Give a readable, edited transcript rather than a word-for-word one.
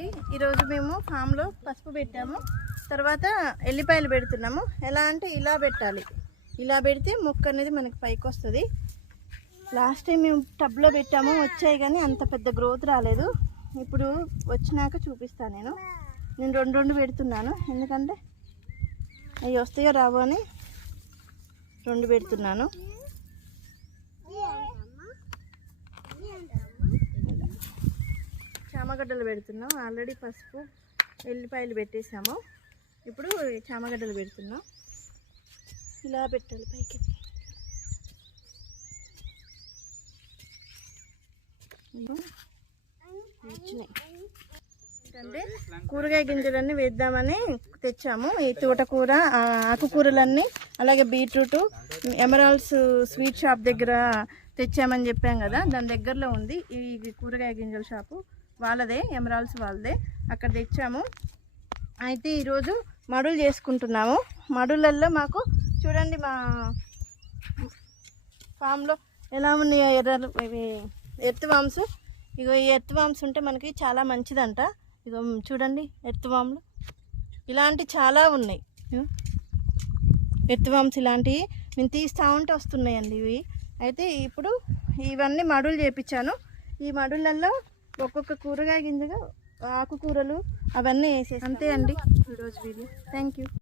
అండి, ఈరోజు మేము ఫామ్లో పసుపు పెట్టాము. తర్వాత ఎల్లిపాయలు పెడుతున్నాము. ఎలా అంటే ఇలా పెట్టాలి, ఇలా పెడితే మొక్క అనేది మనకి పైకి వస్తుంది. లాస్ట్ టైం మేము టబ్లో పెట్టాము, వచ్చాయి కానీ అంత పెద్ద గ్రోత్ రాలేదు. ఇప్పుడు వచ్చినాక చూపిస్తాను. నేను రెండు పెడుతున్నాను, ఎందుకంటే అవి వస్తాయో రావో అని రెండు పెడుతున్నాను. చామగడ్డలు పెడుతున్నాం. ఆల్రెడీ పసుపు ఎల్లిపాయలు పెట్టేసాము. ఇప్పుడు చామగడ్డలు పెడుతున్నాం. ఇలా పెట్టాలి పైకి. ఏంటంటే కూరగాయ గింజలన్నీ వేద్దామని తెచ్చాము. ఈ తోటకూర, ఆకుకూరలన్నీ, అలాగే బీట్రూట్ ఎమరాల్డ్స్ స్వీట్ షాప్ దగ్గర తెచ్చామని చెప్పాం కదా, దాని దగ్గరలో ఉంది ఈ కూరగాయ గింజల షాపు. వాళ్ళదే, ఎమరాల్డ్స్ వాళ్ళదే. అక్కడ తెచ్చాము. అయితే ఈరోజు మడులు చేసుకుంటున్నాము. మడులల్లో మాకు చూడండి మా ఫామ్లో ఎలా ఉన్నాయి ఎర్రలు, ఇవి ఎర్త్ వామ్స్. ఇగో ఈ ఎర్త్ వామ్స్ ఉంటే మనకి చాలా మంచిదంట. ఇగో చూడండి, ఎర్త్ వామ్లు ఇలాంటి చాలా ఉన్నాయి. ఎర్త్ వామ్స్ ఇలాంటివి మేము తీస్తూ ఉంటే వస్తున్నాయండి ఇవి. అయితే ఇప్పుడు ఇవన్నీ మడులు చేపించాను. ఈ మడులల్లో ఒక్కొక్క కూరగాయ గింజగా ఆకుకూరలు అవన్నీ వేసేసి. అంతే అండి ఈరోజు వీడియో. Thank you.